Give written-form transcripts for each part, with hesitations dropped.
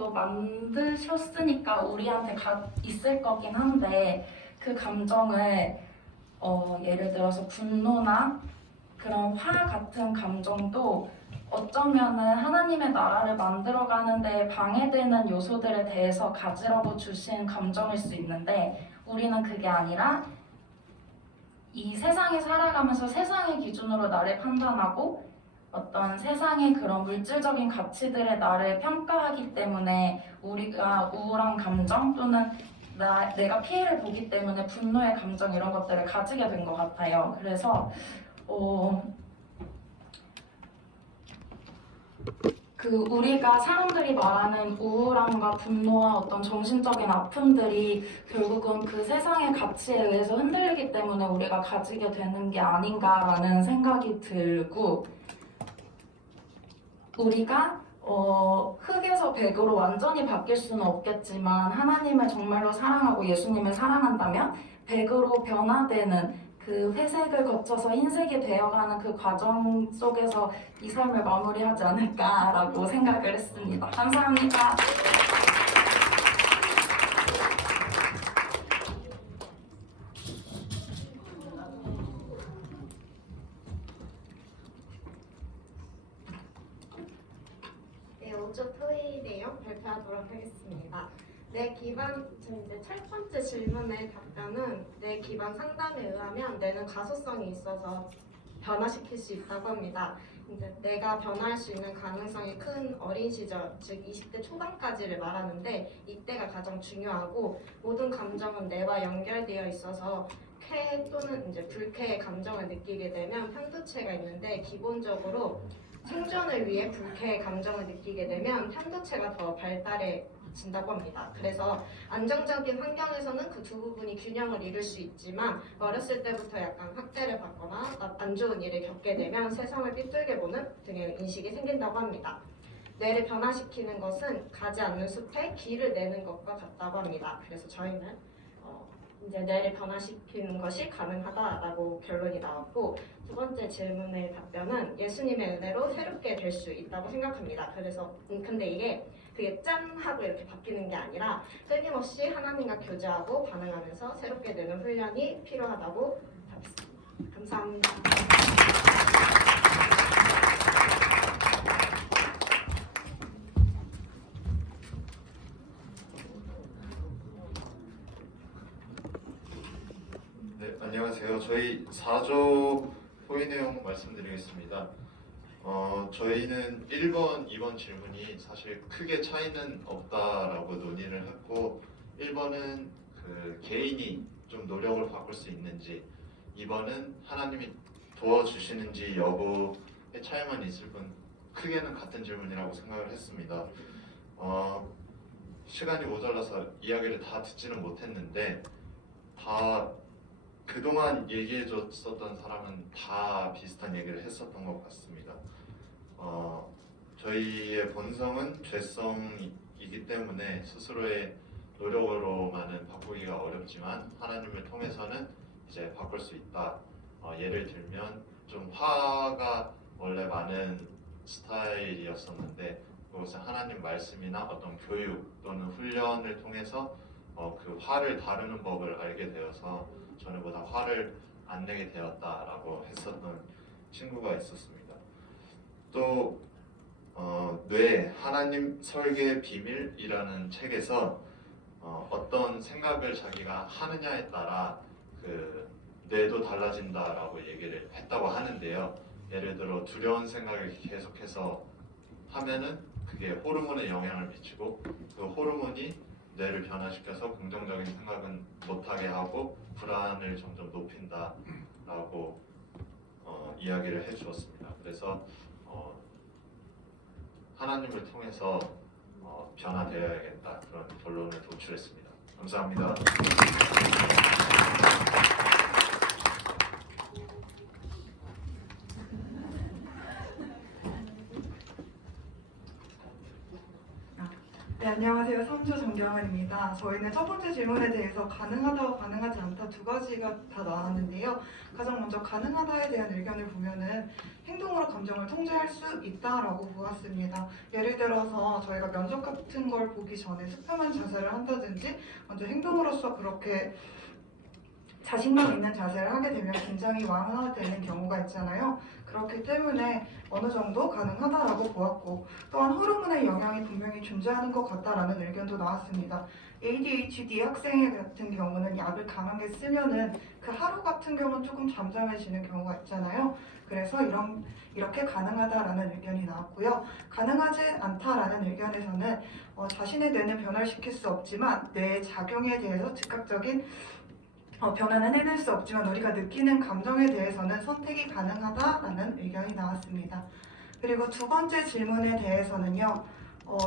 감정도 만드셨으니까 우리한테 있을 거긴 한데 그 감정을 예를 들어서 분노나 그런 화 같은 감정도 어쩌면은 하나님의 나라를 만들어가는데 방해되는 요소들에 대해서 가지라고 주신 감정일 수 있는데 우리는 그게 아니라 이 세상에 살아가면서 세상의 기준으로 나를 판단하고 어떤 세상의 그런 물질적인 가치들의 나를 평가하기 때문에 우리가 우울한 감정 또는 내가 피해를 보기 때문에 분노의 감정 이런 것들을 가지게 된 것 같아요. 그래서 우리가 사람들이 말하는 우울함과 분노와 어떤 정신적인 아픔들이 결국은 그 세상의 가치에 의해서 흔들리기 때문에 우리가 가지게 되는 게 아닌가라는 생각이 들고 우리가 흙에서 백으로 완전히 바뀔 수는 없겠지만 하나님을 정말로 사랑하고 예수님을 사랑한다면 백으로 변화되는 그 회색을 거쳐서 흰색이 되어가는 그 과정 속에서 이 삶을 마무리하지 않을까라고 생각을 했습니다. 감사합니다. 네, 5조 토의 내용 발표하도록 하겠습니다. 내 기반, 지금 이제 첫 번째 질문의 답변은 내 기반 상담에 의하면 뇌는 가소성이 있어서 변화시킬 수 있다고 합니다. 이제 내가 변화할 수 있는 가능성이 큰 어린 시절, 즉 20대 초반까지를 말하는데 이때가 가장 중요하고 모든 감정은 뇌와 연결되어 있어서 쾌 또는 이제 불쾌의 감정을 느끼게 되면 편도체가 있는데 기본적으로 생존을 위해 불쾌의 감정을 느끼게 되면 편도체가 더 발달해진다고 합니다. 그래서 안정적인 환경에서는 그 두 부분이 균형을 이룰 수 있지만 어렸을 때부터 약간 학대를 받거나 안 좋은 일을 겪게 되면 세상을 삐뚤게 보는 등의 인식이 생긴다고 합니다. 뇌를 변화시키는 것은 가지 않는 숲에 길을 내는 것과 같다고 합니다. 그래서 저희는 이제 뇌를 변화시키는 것이 가능하다라고 결론이 나왔고 두 번째 질문의 답변은 예수님의 은혜로 새롭게 될 수 있다고 생각합니다. 그래서 근데 이게 그게 짠 하고 이렇게 바뀌는 게 아니라 끊임없이 하나님과 교제하고 반응하면서 새롭게 되는 훈련이 필요하다고 답했습니다. 감사합니다. 네, 안녕하세요. 저희 4조 토의 내용 말씀드리겠습니다. 저희는 1번, 2번 질문이 사실 크게 차이는 없다라고 논의를 했고 1번은 그 개인이 좀 노력을 바꿀 수 있는지 2번은 하나님이 도와주시는지 여부의 차이만 있을 뿐 크게는 같은 질문이라고 생각을 했습니다. 시간이 모자라서 이야기를 다 듣지는 못했는데 다 그동안 얘기해줬었던 사람은 다 비슷한 얘기를 했었던 것 같습니다. 저희의 본성은 죄성이기 때문에 스스로의 노력으로만은 바꾸기가 어렵지만 하나님을 통해서는 이제 바꿀 수 있다. 예를 들면 좀 화가 원래 많은 스타일이었었는데 그것을 하나님 말씀이나 어떤 교육 또는 훈련을 통해서 그 화를 다루는 법을 알게 되어서 전에보다 화를 안 내게 되었다라고 했었던 친구가 있었습니다. 또 뇌 하나님 설계의 비밀이라는 책에서 어떤 생각을 자기가 하느냐에 따라 그 뇌도 달라진다라고 얘기를 했다고 하는데요. 예를 들어 두려운 생각을 계속해서 하면은 그게 호르몬에 영향을 미치고 그 호르몬이 뇌를 변화시켜서 긍정적인 생각은 못하게 하고 불안을 점점 높인다라고 이야기를 해주었습니다. 그래서 하나님을 통해서 변화되어야겠다 그런 결론을 도출했습니다. 감사합니다. 네, 안녕하세요. 3조 정경은입니다. 저희는 첫 번째 질문에 대해서 가능하다와 가능하지 않다 두 가지가 다 나왔는데요. 가장 먼저 가능하다에 대한 의견을 보면은 행동으로 감정을 통제할 수 있다라고 보았습니다. 예를 들어서 저희가 면접 같은 걸 보기 전에 수평한 자세를 한다든지 먼저 행동으로서 그렇게 자신감 있는 자세를 하게 되면 긴장이 완화되는 경우가 있잖아요. 그렇기 때문에 어느 정도 가능하다라고 보았고, 또한 호르몬의 영향이 분명히 존재하는 것 같다라는 의견도 나왔습니다. ADHD 학생 같은 경우는 약을 강하게 쓰면은 그 하루 같은 경우는 조금 잠잠해지는 경우가 있잖아요. 그래서 이렇게 가능하다라는 의견이 나왔고요. 가능하지 않다라는 의견에서는 자신의 뇌는 변화를 시킬 수 없지만 뇌의 작용에 대해서 즉각적인 변화는 해낼 수 없지만 우리가 느끼는 감정에 대해서는 선택이 가능하다라는 의견이 나왔습니다. 그리고 두 번째 질문에 대해서는요.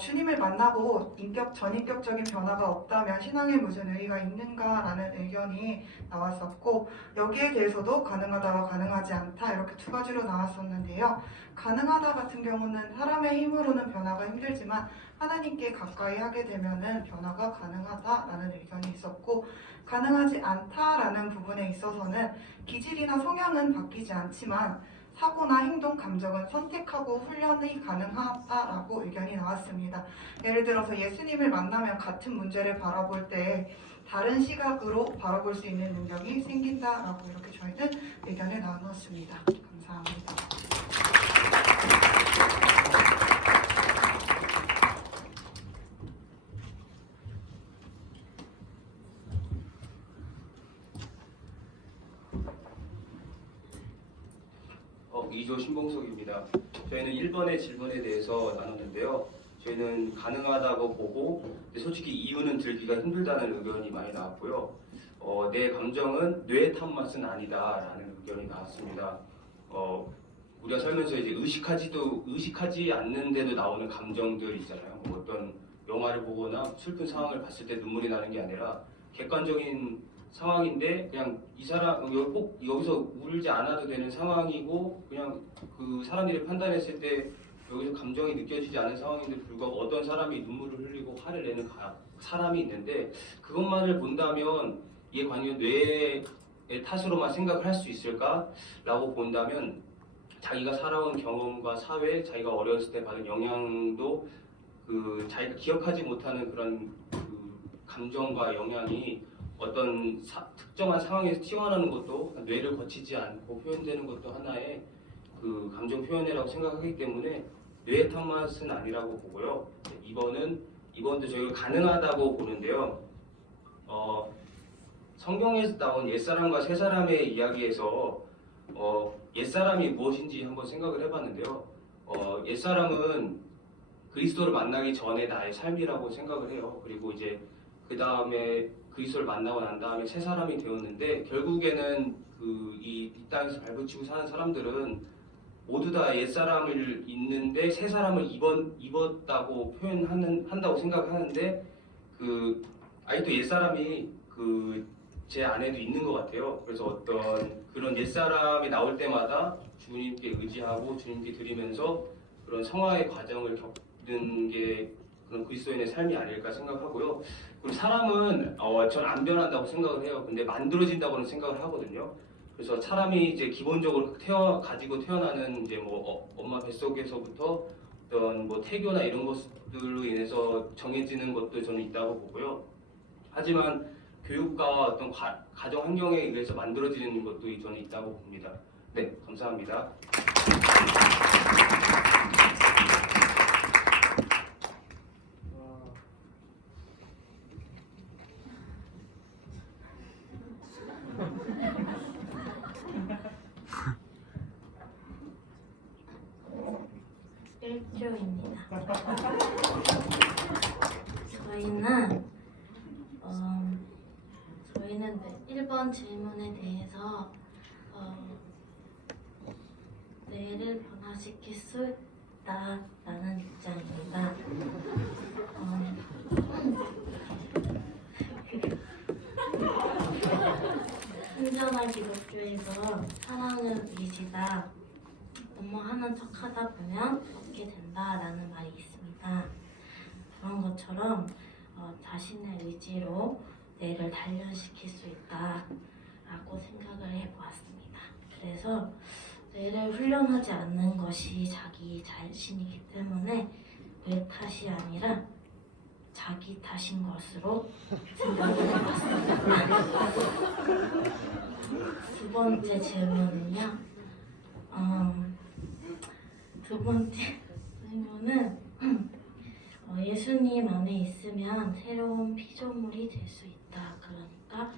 주님을 만나고 전인격적인 변화가 없다면 신앙에 무슨 의의가 있는가라는 의견이 나왔었고, 여기에 대해서도 가능하다와 가능하지 않다 이렇게 두 가지로 나왔었는데요. 가능하다 같은 경우는 사람의 힘으로는 변화가 힘들지만 하나님께 가까이 하게 되면은 변화가 가능하다라는 의견이 있었고, 가능하지 않다라는 부분에 있어서는 기질이나 성향은 바뀌지 않지만 사고나 행동, 감정은 선택하고 훈련이 가능하다라고 의견이 나왔습니다. 예를 들어서 예수님을 만나면 같은 문제를 바라볼 때 다른 시각으로 바라볼 수 있는 능력이 생긴다라고 이렇게 저희는 의견을 나누었습니다. 감사합니다. 이조 신봉석입니다. 저희는 1번의 질문에 대해서 나눴는데요. 저희는 가능하다고 보고 솔직히 이유는 들기가 힘들다는 의견이 많이 나왔고요. 내 감정은 뇌의 탓맛은 아니다라는 의견이 나왔습니다. 우리가 살면서 이제 의식하지 않는데도 나오는 감정들 있잖아요. 뭐 어떤 영화를 보거나 슬픈 상황을 봤을 때 눈물이 나는 게 아니라 객관적인 상황인데 그냥 이 사람 꼭 여기서 울지 않아도 되는 상황이고 그냥 그 사람들이 판단했을 때 여기서 감정이 느껴지지 않은 상황인데 불구하고 어떤 사람이 눈물을 흘리고 화를 내는 사람이 있는데 그것만을 본다면 이게 과연 뇌의 탓으로만 생각을 할 수 있을까라고 본다면 자기가 살아온 경험과 사회, 자기가 어렸을 때 받은 영향도 자기가 기억하지 못하는 그런 감정과 영향이 어떤 특정한 상황에서 튀어나오는 것도 뇌를 거치지 않고 표현되는 것도 하나의 감정 표현이라고 생각하기 때문에 뇌의 탓맛은 아니라고 보고요. 2번도 저희가 가능하다고 보는데요. 성경에서 나온 옛사람과 새사람의 이야기에서 옛사람이 무엇인지 한번 생각을 해봤는데요. 옛사람은 그리스도를 만나기 전에 나의 삶이라고 생각을 해요. 그리고 이제 그 다음에 그리스도를 만나고 난 다음에 새 사람이 되었는데 결국에는 이 땅에서 발붙이고 사는 사람들은 모두 다 옛 사람을 입는데 새 사람을 입었다고 한다고 생각하는데 아직도 옛 사람이 제 안에도 있는 것 같아요. 그래서 어떤 그런 옛 사람이 나올 때마다 주님께 의지하고 주님께 드리면서 그런 성화의 과정을 겪는 게 그런 그리스도인의 삶이 아닐까 생각하고요. 그리고 사람은 전 안 변한다고 생각을 해요. 근데 만들어진다고는 생각을 하거든요. 그래서 사람이 이제 기본적으로 가지고 태어나는 이제 뭐 엄마 뱃속에서부터 어떤 뭐 태교나 이런 것들로 인해서 정해지는 것도 저는 있다고 보고요. 하지만 교육과 어떤 가정 환경에 의해서 만들어지는 것도 저는 있다고 봅니다. 네, 감사합니다. 일조입니다. 저희는 1번 질문에 대해서 뇌를 변화시킬 수 있다라는 입장입니다. 순전한 기독교에서 사랑을 이시다 하는 척 하다 보면 얻게 된다라는 말이 있습니다. 그런 것처럼 자신의 의지로 뇌를 단련시킬 수 있다라고 생각을 해보았습니다. 그래서 뇌를 훈련하지 않는 것이 자기 자신이기 때문에 뇌 탓이 아니라 자기 탓인 것으로 생각을 해봤습니다. 두 번째 질문은요. 두 번째 질문은 예수님 안에 있으면 새로운 피조물이 될 수 있다. 그러니까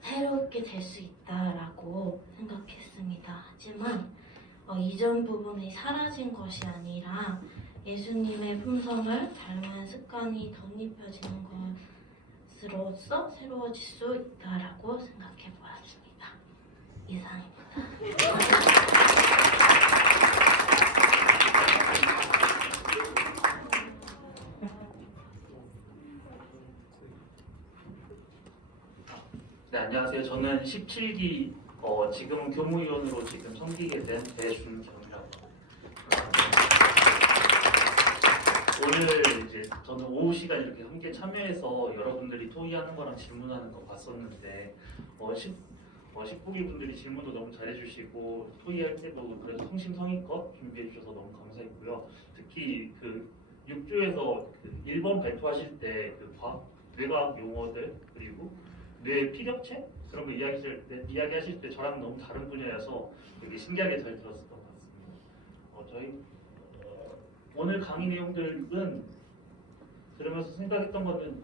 새롭게 될 수 있다라고 생각했습니다. 하지만 이전 부분이 사라진 것이 아니라 예수님의 품성을 닮은 습관이 덧입혀지는 것으로서 새로워질 수 있다라고 생각해 보았습니다. 이상입니다. 네, 안녕하세요. 저는 17기 지금은 교무위원으로 지금 섬기게 된 배준경이라고 합니다. 오늘 이제 저는 오후 시간 이렇게 함께 참여해서 여러분들이 토의하는 거랑 질문하는 거 봤었는데 19기 분들이 질문도 너무 잘해주시고 토의할 때도 그래도 성심성의껏 준비해 주셔서 너무 감사했고요. 특히 그 6조에서 그 1번 발표하실 때그 뇌과학 용어들 그리고 뇌 피력체 그런 거 이야기하실 때 저랑 너무 다른 분야여서 되게 신기하게 잘 들었었던 것 같습니다. 저희 오늘 강의 내용들은 들으면서 생각했던 거는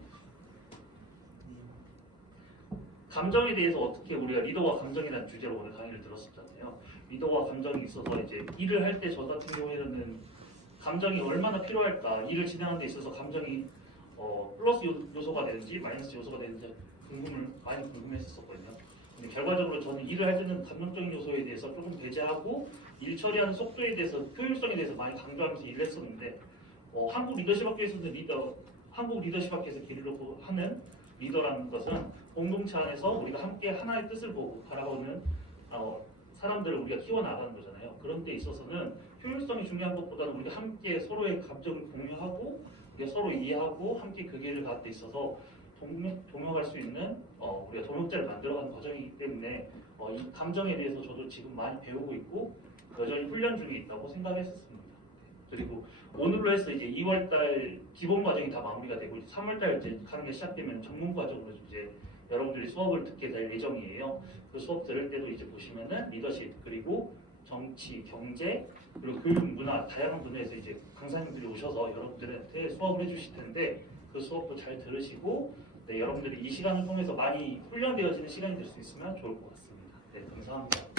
감정에 대해서 어떻게 우리가 리더와 감정이라는 주제로 오늘 강의를 들었었잖아요. 리더와 감정이 있어서 이제 일을 할 때 저 같은 경우에는 감정이 얼마나 필요할까, 일을 진행하는 데 있어서 감정이 플러스 요소가 되는지 마이너스 요소가 되는지 많이 궁금했었거든요. 근데 결과적으로 저는 일을 할 때는 감정적인 요소에 대해서 조금 배제하고 일 처리하는 속도에 대해서 효율성에 대해서 많이 강조하면서 일을 했었는데 한국 리더십학교에서는 한국 리더십학교에서 길을 놓고 하는 리더라는 것은 공동체 안에서 우리가 함께 하나의 뜻을 보고 바라보는 사람들을 우리가 키워나가는 거잖아요. 그런 데 있어서는 효율성이 중요한 것보다는 우리가 함께 서로의 감정을 공유하고 우리가 서로 이해하고 함께 그 길을 가는 데 있어서 동역할 수 있는 우리가 동역자를 만들어가는 과정이기 때문에 이 감정에 대해서 저도 지금 많이 배우고 있고 여전히 훈련 중에 있다고 생각했었습니다. 그리고 오늘로 해서 이제 2월달 기본 과정이 다 마무리가 되고 이제 3월달 이제 가는 게 시작되면 전문 과정으로 이제 여러분들이 수업을 듣게 될 예정이에요. 그 수업 들을 때도 이제 보시면은 리더십 그리고 정치, 경제 그리고 교육, 문화 다양한 분야에서 이제 강사님들이 오셔서 여러분들한테 수업을 해주실 텐데 그 수업도 잘 들으시고 여러분들이 이 시간을 통해서 많이 훈련되어지는 시간이 될 수 있으면 좋을 것 같습니다. 네, 감사합니다.